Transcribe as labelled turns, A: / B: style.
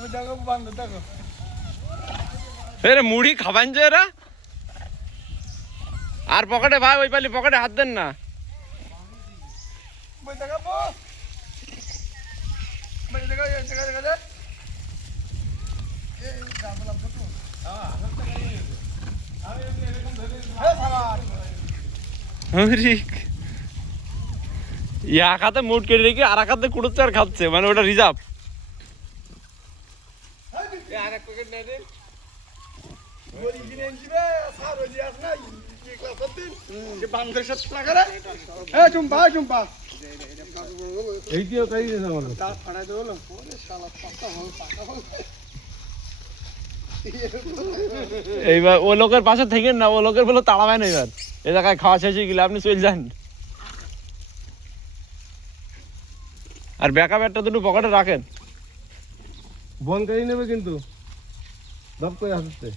A: ওই দেখো বান্ধব দেখো।
B: এরে মুড়ি খাবান যে এরা। আর পকেটে ভাই ওই পালি পকেটে হাত দেন না।
A: ওই দেখো বো ওই দেখো এই দেখো দেখো দেখো। এই গামলাম তো সাবার
B: ঠিক ইয়া খাতে মুট কেটে রেখে আর এক হাতে কুড়োচ্ছে আর খাচ্ছে মানে ওটা রিজার্ভ।
A: বলি কিনে এনেছিবে সার আস না কি ক্লাস দিন যে বান্ধবের সাথে লাগা রে এ চুম্পা এ চুম্পা
C: এইটিও তাই দিয়েছে আমার
A: তা ফাড়াই দেবো ওরে শালা পাকা হল পাকা হল
B: এইবার ও লোকের পাশে থেকে না ও লোকের বলে তাড়াবেন এবার এ জায়গায় খাওয়া শেষ হয়ে গেলে আপনি চলে যান আর ব্যাকআপ একটা দুটো পকেটে রাখেন
C: বন কারি নেবে কিন্তু। দপ করে হাসতে